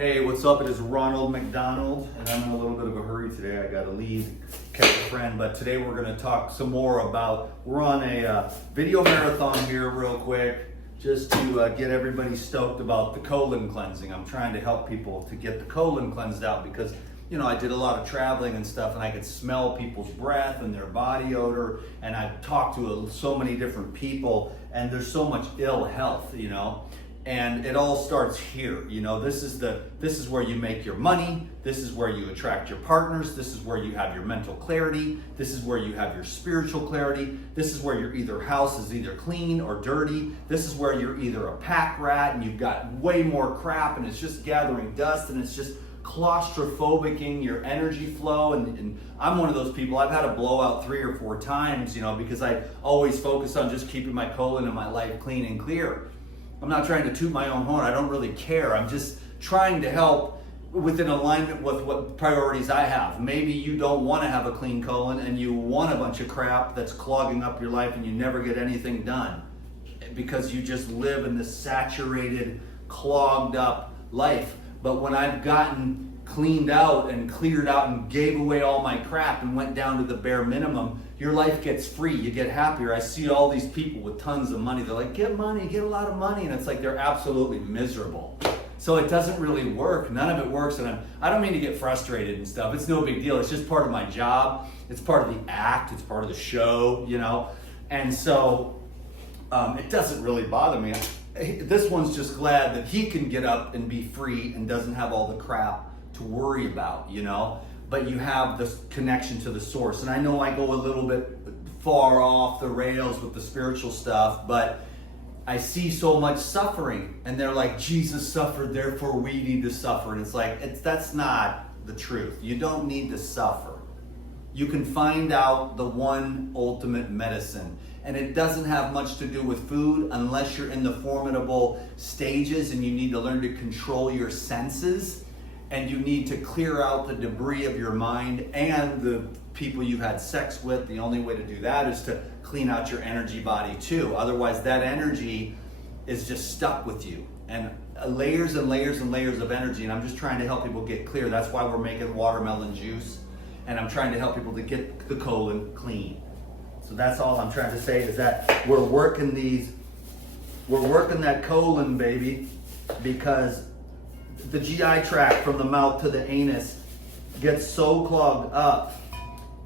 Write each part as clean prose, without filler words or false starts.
Hey, what's up? It is Ronald McDonald, and I'm in a little bit of a hurry today. I got to leave, catch a friend, but today we're going to talk some more about, we're on a video marathon here real quick, just to get everybody stoked about the colon cleansing. I'm trying to help people to get the colon cleansed out because, you know, I did a lot of traveling and stuff, and I could smell people's breath and their body odor, and I've talked to so many different people, and there's so much ill health, you know. And it all starts here, you know. This is where you make your money. This is where you attract your partners. This is where you have your mental clarity. This is where you have your spiritual clarity. This is where your either house is either clean or dirty. This is where you're either a pack rat and you've got way more crap and it's just gathering dust and it's just claustrophobic-ing your energy flow. And I'm one of those people. I've had a blowout 3 or 4 times, you know, because I always focus on just keeping my colon and my life clean and clear. I'm not trying to toot my own horn. I don't really care. I'm just trying to help within alignment with what priorities I have. Maybe you don't want to have a clean colon and you want a bunch of crap that's clogging up your life and you never get anything done because you just live in this saturated, clogged up life. But when I've gotten cleaned out and cleared out and gave away all my crap and went down to the bare minimum, your life gets free, you get happier. I see all these people with tons of money. They're like, get money, get a lot of money. And it's like they're absolutely miserable. So it doesn't really work. None of it works. And I don't mean to get frustrated and stuff. It's no big deal. It's just part of my job. It's part of the act. It's part of the show, you know. And so it doesn't really bother me. This one's just glad that he can get up and be free and doesn't have all the crap to worry about, you know. But you have this connection to the source. And I know I go a little bit far off the rails with the spiritual stuff, but I see so much suffering. And they're like, Jesus suffered, therefore we need to suffer. And it's like, that's not the truth. You don't need to suffer. You can find out the one ultimate medicine. And it doesn't have much to do with food unless you're in the formidable stages and you need to learn to control your senses. And you need to clear out the debris of your mind and the people you've had sex with. The only way to do that is to clean out your energy body too. Otherwise, that energy is just stuck with you. And layers and layers and layers of energy. And I'm just trying to help people get clear. That's why we're making watermelon juice. And I'm trying to help people to get the colon clean. So that's all I'm trying to say is that we're working that colon, baby, because the GI tract from the mouth to the anus gets so clogged up,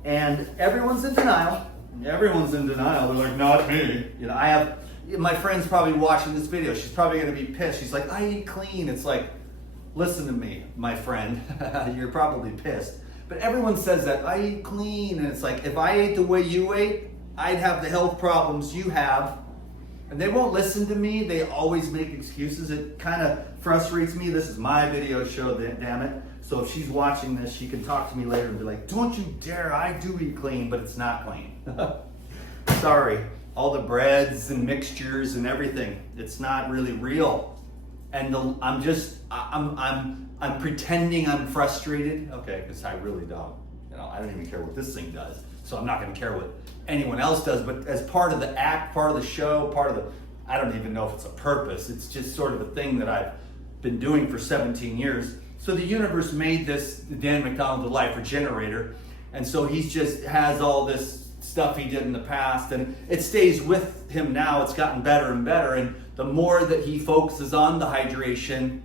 and everyone's in denial. They're like, not me. You know, I have my friend's probably watching this video. She's probably going to be pissed. She's like, I eat clean. It's like, listen to me, my friend. You're probably pissed. But everyone says that I eat clean, and it's like, if I ate the way you ate, I'd have the health problems you have. And they won't listen to me. They always make excuses. It kind of frustrates me. This is my video show, damn it. So if she's watching this, she can talk to me later and be like, don't you dare, I do eat clean, but it's not clean. Sorry. All the breads and mixtures and everything, it's not really real. And I'm pretending I'm frustrated. Okay, because I really don't. You know, I don't even care what this thing does. So I'm not going to care what anyone else does, but as part of the act, part of the show, I don't even know if it's a purpose. It's just sort of a thing that I've been doing for 17 years. So the universe made this Dan McDonald, the life regenerator. And so he just has all this stuff he did in the past, and it stays with him now. It's gotten better and better. And the more that he focuses on the hydration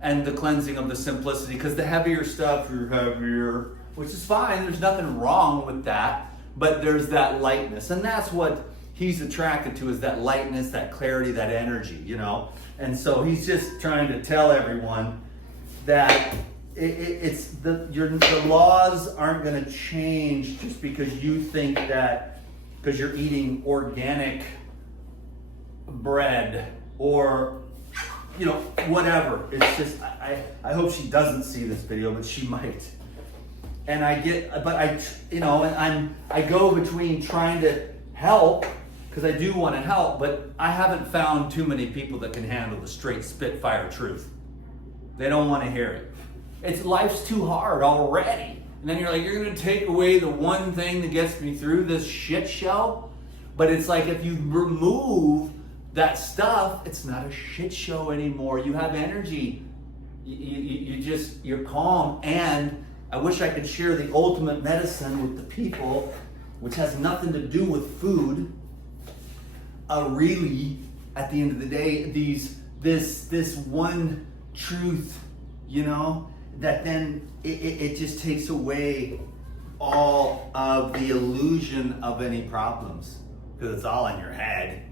and the cleansing of the simplicity, because the heavier stuff, you're heavier, which is fine. There's nothing wrong with that. But there's that lightness. And that's what he's attracted to, is that lightness, that clarity, that energy, you know. And so he's just trying to tell everyone that the laws aren't going to change just because you think that, because you're eating organic bread or, you know, whatever. It's just, I hope she doesn't see this video, but she might. And I go between trying to help, because I do want to help, but I haven't found too many people that can handle the straight spitfire truth. They don't want to hear it. Life's too hard already. And then you're like, you're going to take away the one thing that gets me through this shit show? But it's like, if you remove that stuff, it's not a shit show anymore. You have energy. you're calm. And I wish I could share the ultimate medicine with the people, which has nothing to do with food. Really, at the end of the day, this one truth, that then it just takes away all of the illusion of any problems, because it's all in your head.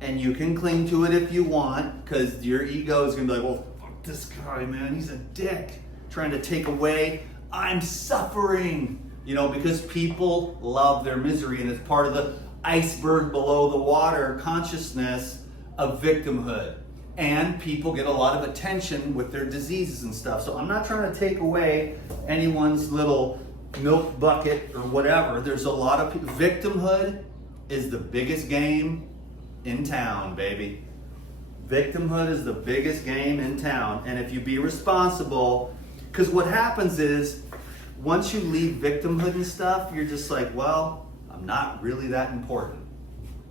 And you can cling to it if you want, because your ego is going to be like, well, fuck this guy, man, he's a dick, trying to take away, I'm suffering, because people love their misery, and it's part of the iceberg below the water consciousness of victimhood. And people get a lot of attention with their diseases and stuff. So I'm not trying to take away anyone's little milk bucket or whatever. There's a lot of people. Victimhood is the biggest game in town, baby. Victimhood is the biggest game in town. And if you be responsible, because what happens is, once you leave victimhood and stuff, you're just like, well, I'm not really that important,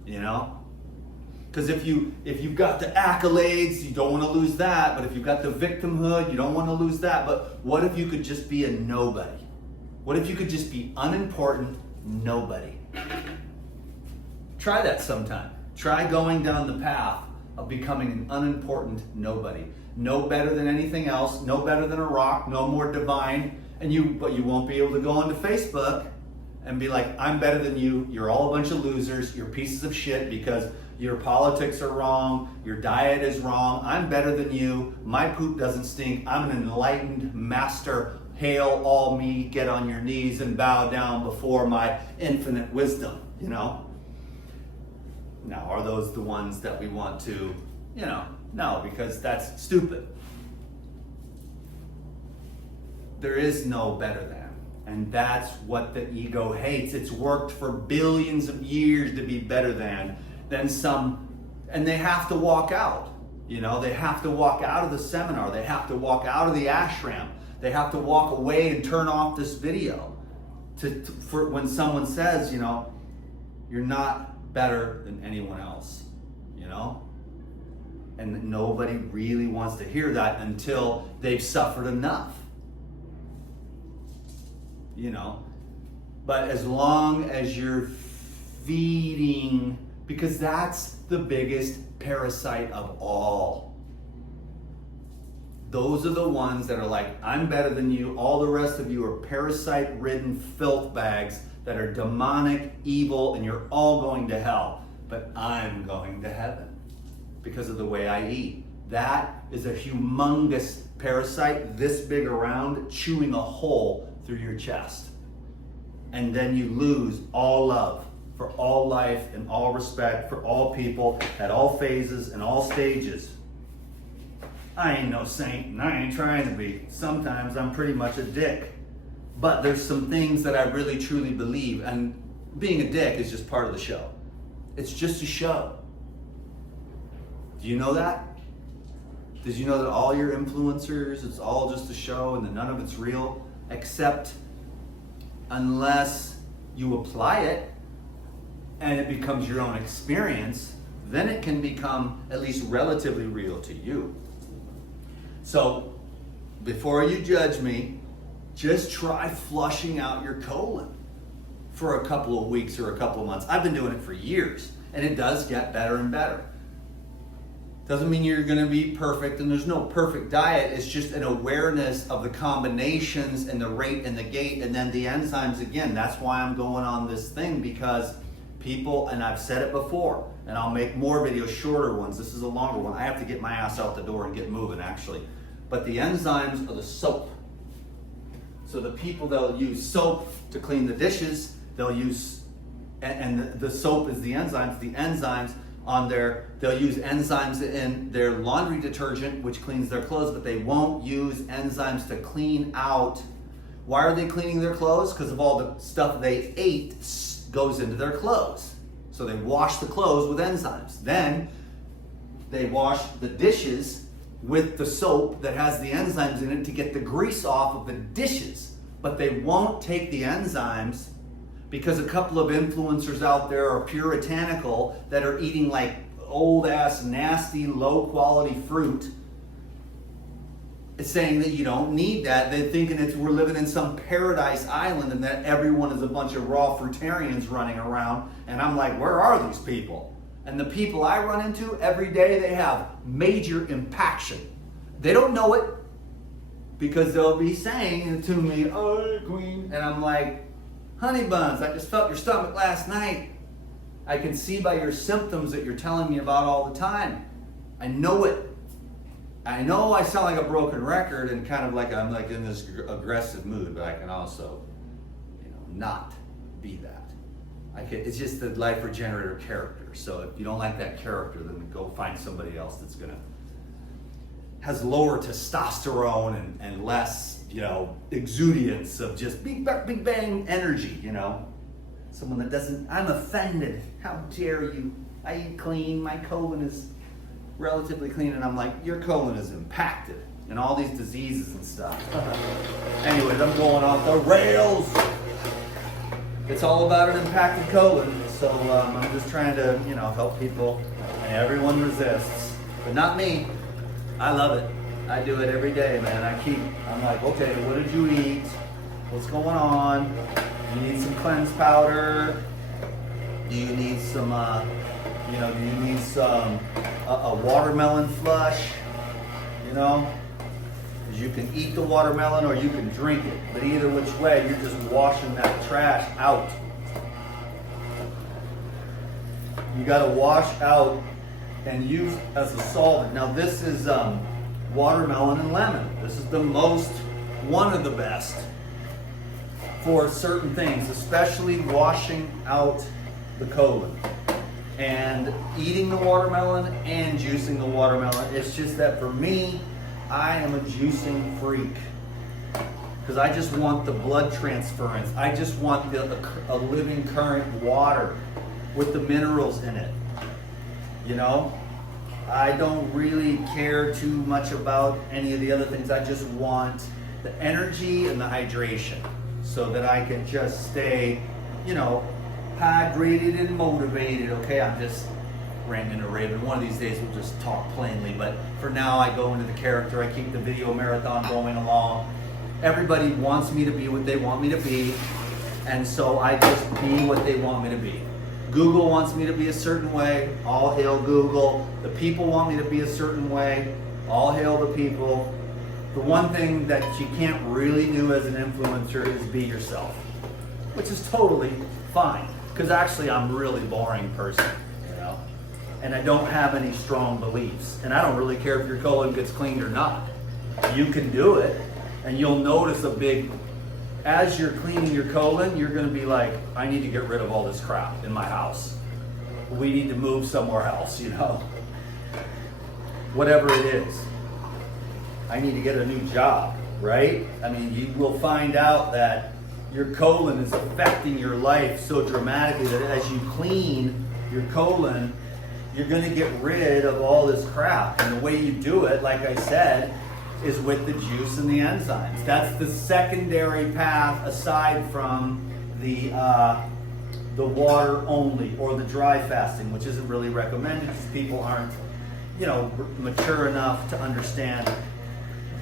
Because if you've got the accolades, you don't want to lose that. But if you've got the victimhood, you don't want to lose that. But what if you could just be a nobody? What if you could just be unimportant nobody? Try that sometime. Try going down the path of becoming an unimportant nobody. No better than anything else, no better than a rock, no more divine. But you won't be able to go onto Facebook and be like, I'm better than you, you're all a bunch of losers, you're pieces of shit because your politics are wrong, your diet is wrong, I'm better than you, my poop doesn't stink, I'm an enlightened master, hail all me, get on your knees and bow down before my infinite wisdom, Now, are those the ones that we want to, no, because that's stupid. There is no better than. And that's what the ego hates. It's worked for billions of years to be better than some, and they have to walk out. They have to walk out of the seminar. They have to walk out of the ashram. They have to walk away and turn off this video for when someone says, you're not better than anyone else, And nobody really wants to hear that until they've suffered enough. But as long as you're feeding, because that's the biggest parasite of all. Those are the ones that are like, I'm better than you. All the rest of you are parasite-ridden filth bags that are demonic, evil, and you're all going to hell. But I'm going to heaven because of the way I eat. That is a humongous parasite this big around, chewing a hole through your chest. And then you lose all love for all life and all respect for all people at all phases and all stages. I ain't no saint and I ain't trying to be. Sometimes I'm pretty much a dick. But there's some things that I really truly believe, and being a dick is just part of the show. It's just a show. Do you know that? Did you know that all your influencers, it's all just a show and that none of it's real? Except unless you apply it and it becomes your own experience, then it can become at least relatively real to you. So before you judge me, just try flushing out your colon for a couple of weeks or a couple of months. I've been doing it for years, and it does get better and better. Doesn't mean you're going to be perfect, and there's no perfect diet. It's just an awareness of the combinations and the rate and the gate, and then the enzymes again. That's why I'm going on this thing, because people, and I've said it before, and I'll make more videos, shorter ones. This is a longer one. I have to get my ass out the door and get moving, actually. But the enzymes are the soap. So the people, they'll use soap to clean the dishes. They'll use, and the soap is the enzymes. The enzymes they'll use enzymes in their laundry detergent, which cleans their clothes, but they won't use enzymes to clean out. Why are they cleaning their clothes? Because of all the stuff they ate goes into their clothes. So they wash the clothes with enzymes. Then they wash the dishes with the soap that has the enzymes in it to get the grease off of the dishes. But they won't take the enzymes because a couple of influencers out there are puritanical that are eating like old ass, nasty, low quality fruit saying that you don't need that. They're thinking we're living in some paradise island and that everyone is a bunch of raw fruitarians running around. And I'm like, where are these people? And the people I run into every day, they have major impaction. They don't know it because they'll be saying to me, oh, queen. And I'm like, honey buns, I just felt your stomach last night. I can see by your symptoms that you're telling me about all the time. I know it. I know I sound like a broken record and kind of like I'm like in this aggressive mood, but I can also, not be that. It's just the life regenerator character. So if you don't like that character, then go find somebody else that's has lower testosterone and less, exudiance of just big bang energy, Someone that doesn't, I'm offended. How dare you? I eat clean. My colon is relatively clean. And I'm like, your colon is impacted. And all these diseases and stuff. Anyways, I'm going off the rails. It's all about an impacted colon. So I'm just trying to, help people. And everyone resists. But not me. I love it. I do it every day, man. I'm like, okay, what did you eat? What's going on? You need some cleanse powder? Do you need some, a watermelon flush? Because you can eat the watermelon or you can drink it. But either which way, you're just washing that trash out. You got to wash out and use as a solvent. Now this is watermelon and lemon. This is one of the best for certain things, especially washing out the colon and eating the watermelon and juicing the watermelon. It's just that for me, I am a juicing freak because I just want the blood transference. I just want a living current water with the minerals in it. I don't really care too much about any of the other things. I just want the energy and the hydration so that I can just stay, hydrated and motivated. Okay, I'm just ranting and raving. One of these days we'll just talk plainly, but for now I go into the character. I keep the video marathon going along. Everybody wants me to be what they want me to be, and so I just be what they want me to be. Google wants me to be a certain way. All hail Google. The people want me to be a certain way. All hail the people. The one thing that you can't really do as an influencer is be yourself, which is totally fine, because actually I'm a really boring person, and I don't have any strong beliefs, and I don't really care if your colon gets cleaned or not. You can do it, and you'll notice as you're cleaning your colon, you're going to be like, I need to get rid of all this crap in my house. We need to move somewhere else, whatever it is. I need to get a new job, right? You will find out that your colon is affecting your life so dramatically that as you clean your colon, you're going to get rid of all this crap. And the way you do it, like I said, is with the juice and the enzymes. That's the secondary path aside from the water only or the dry fasting, which isn't really recommended because people aren't, mature enough to understand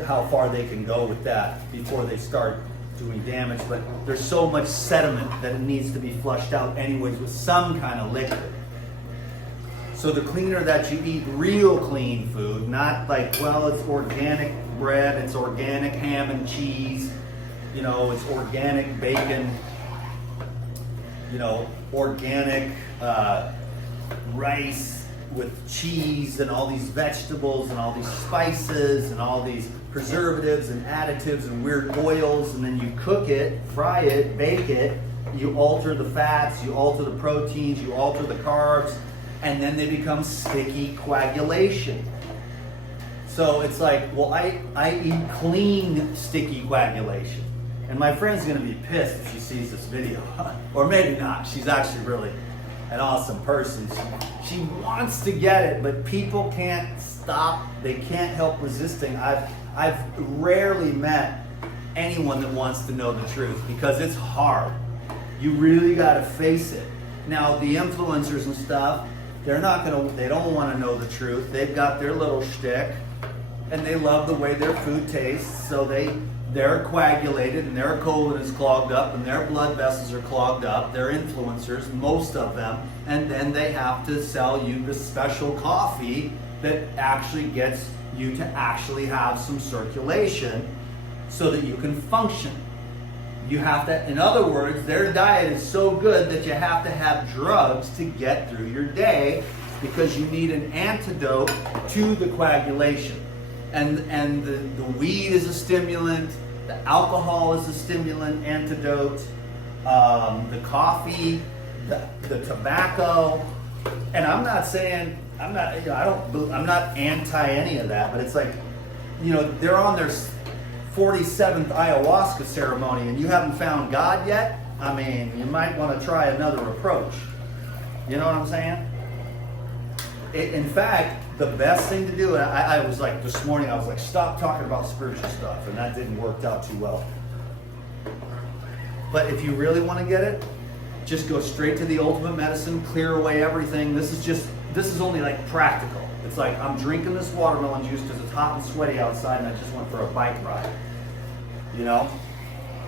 how far they can go with that before they start doing damage. But there's so much sediment that it needs to be flushed out anyways with some kind of liquid. So the cleaner that you eat real clean food, not like, it's organic bread, it's organic ham and cheese, it's organic bacon, organic rice with cheese and all these vegetables and all these spices and all these preservatives and additives and weird oils, and then you cook it, fry it, bake it, you alter the fats, you alter the proteins, you alter the carbs, and then they become sticky coagulation. So it's like, I eat clean sticky coagulation. And my friend's gonna be pissed if she sees this video. Or maybe not, she's actually really an awesome person. She wants to get it, but people can't stop, they can't help resisting. I've rarely met anyone that wants to know the truth because it's hard. You really gotta face it. Now the influencers and stuff, they don't want to know the truth. They've got their little shtick, and they love the way their food tastes, so they're coagulated and their colon is clogged up and their blood vessels are clogged up. They're influencers, most of them, and then they have to sell you this special coffee that actually gets you to actually have some circulation so that you can function. You have to, in other words, their diet is so good that you have to have drugs to get through your day because you need an antidote to the coagulation. And the weed is a stimulant, the alcohol is a stimulant antidote, the coffee, the tobacco. And I'm not saying, I'm not anti any of that, but it's like, they're on their 47th ayahuasca ceremony and you haven't found God yet. I mean, you might want to try another approach. You know what I'm saying? In fact, the best thing to do, and I was like, this morning, I was like, stop talking about spiritual stuff, and that didn't work out too well. But if you really want to get it, just go straight to the ultimate medicine, clear away everything. This is only like practical. It's like, I'm drinking this watermelon juice because it's hot and sweaty outside, and I just went for a bike ride.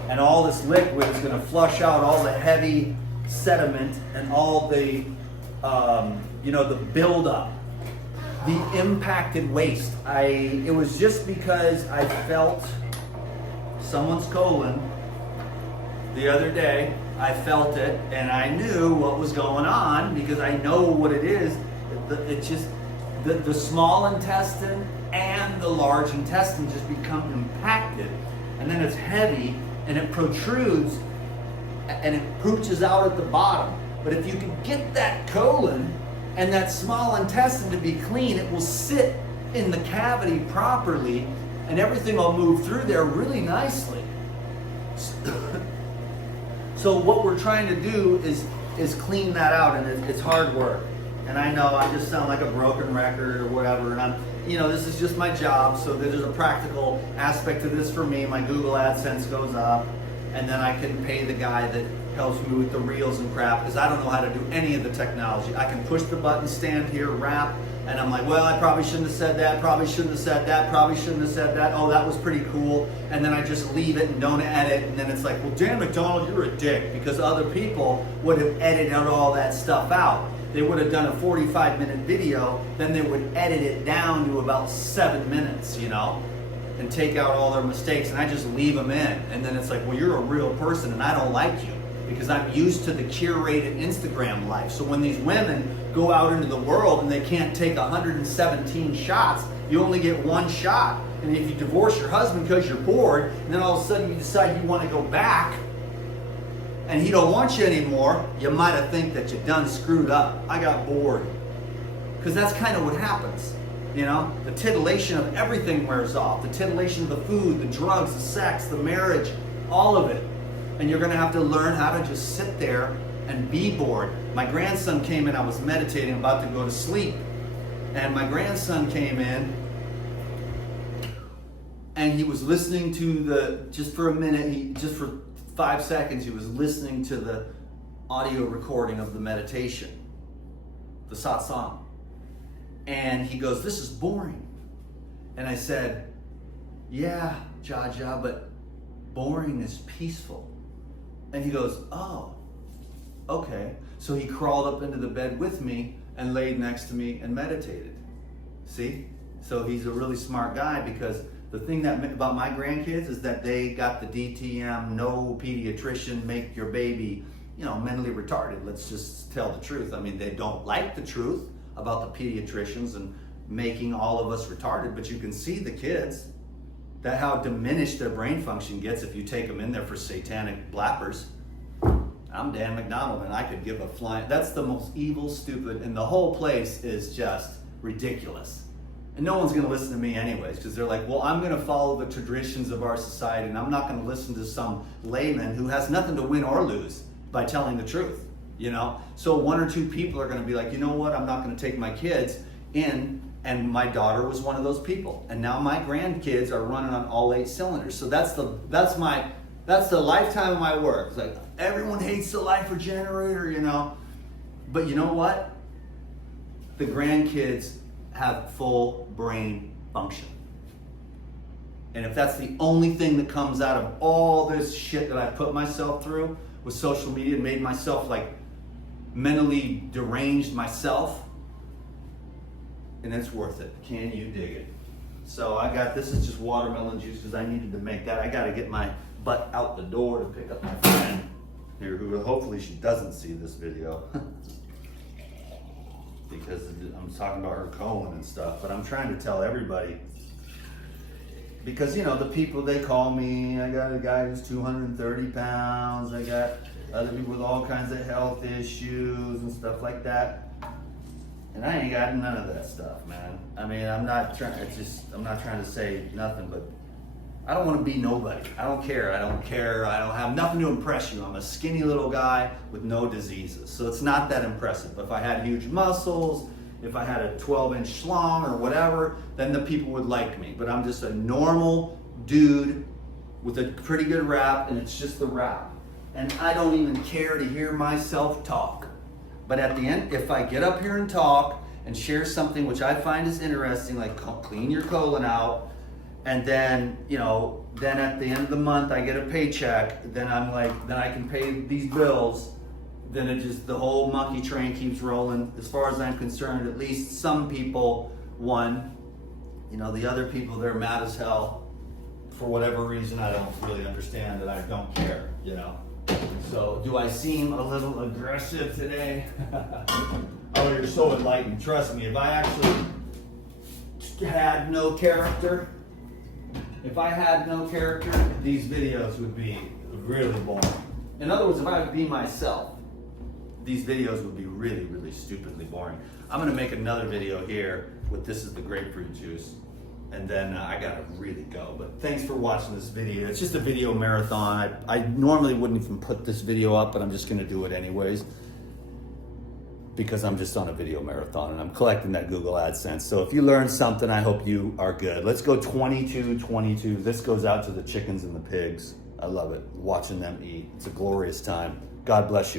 And all this liquid is going to flush out all the heavy sediment and all the the buildup, the impacted waste. It was just because I felt someone's colon the other day. I felt it, and I knew what was going on because I know what it is. It's just the small intestine and the large intestine just become impacted, and then it's heavy and it protrudes and it pooches out at the bottom. But if you can get that colon and that small intestine to be clean, it will sit in the cavity properly and everything will move through there really nicely. So what we're trying to do is clean that out, and it's hard work. And I know I just sound like a broken record or whatever, and this is just my job, so there's a practical aspect to this for me. My Google AdSense goes up, and then I can pay the guy that helps me with the reels and crap, because I don't know how to do any of the technology. I can push the button, stand here, rap, and I'm like, well, I probably shouldn't have said that, probably shouldn't have said that, probably shouldn't have said that, oh, that was pretty cool, and then I just leave it and don't edit, and then it's like, well, Dan McDonald, you're a dick, because other people would have edited all that stuff out. They would have done a 45-minute video, then they would edit it down to about 7 minutes, and take out all their mistakes, and I just leave them in. And then it's like, well, you're a real person, and I don't like you because I'm used to the curated Instagram life. So when these women go out into the world and they can't take 117 shots, you only get one shot. And if you divorce your husband because you're bored, and then all of a sudden you decide you want to go back, and he don't want you anymore, you might have think that you done screwed up. I got bored. Because that's kind of what happens. The titillation of everything wears off. The titillation of the food, the drugs, the sex, the marriage, all of it. And you're going to have to learn how to just sit there and be bored. My grandson came in, I was meditating, about to go to sleep. And my grandson came in, and he was listening to just for a minute, just for 5 seconds, he was listening to the audio recording of the meditation, the satsang. And he goes, this is boring. And I said, yeah, Jaja, but boring is peaceful. And he goes, oh, okay. So he crawled up into the bed with me and laid next to me and meditated. See? So he's a really smart guy, because the thing about my grandkids is that they got the DTM, no pediatrician, make your baby, mentally retarded. Let's just tell the truth. I mean, they don't like the truth about the pediatricians and making all of us retarded, but you can see the kids, that how diminished their brain function gets if you take them in there for satanic blappers. I'm Dan McDonald, and I could give a flying. That's the most evil, stupid, and the whole place is just ridiculous. And no one's going to listen to me anyways, because they're like, well, I'm going to follow the traditions of our society, and I'm not going to listen to some layman who has nothing to win or lose by telling the truth. So 1 or 2 people are going to be like, you know what, I'm not going to take my kids in. And my daughter was one of those people, and now my grandkids are running on all 8 cylinders. So that's the lifetime of my work. It's like, everyone hates the life regenerator, but you know what, the grandkids have full brain function. And if that's the only thing that comes out of all this shit that I put myself through with social media and made myself like mentally deranged myself, and it's worth it. Can you dig it? So I got, this is just watermelon juice because I needed to make that. I got to get my butt out the door to pick up my friend here, who hopefully she doesn't see this video because I'm talking about her colon and stuff, but I'm trying to tell everybody, because, you know, the people, they call me, I got a guy who's 230 pounds, I got other people with all kinds of health issues and stuff like that. And I ain't got none of that stuff, man. I mean, I'm not trying to say nothing, but I don't want to be nobody. I don't care. I don't have nothing to impress you. I'm a skinny little guy with no diseases. So it's not that impressive. If I had huge muscles, if I had a 12-inch schlong or whatever, then the people would like me. But I'm just a normal dude with a pretty good rap, and it's just the rap. And I don't even care to hear myself talk. But at the end, if I get up here and talk and share something which I find is interesting, like clean your colon out, and then, you know, then at the end of the month I get a paycheck, then I'm like, then I can pay these bills, then it just, the whole monkey train keeps rolling. As far as I'm concerned, at least some people won. You know, the other people, they're mad as hell for whatever reason. I don't really understand, and I don't care, you know. So, do I seem a little aggressive today? Oh, you're so enlightened. Trust me, if I actually had no character, these videos would be really boring. In other words, if I would be myself, these videos would be really, really stupidly boring. I'm gonna make another video here with this is the grapefruit juice, and then I gotta really go. But thanks for watching this video. It's just a video marathon. I normally wouldn't even put this video up, but I'm just gonna do it anyways, because I'm just on a video marathon and I'm collecting that Google AdSense. So if you learned something, I hope you are good. Let's go 22-22. This goes out to the chickens and the pigs. I love it, watching them eat. It's a glorious time. God bless you.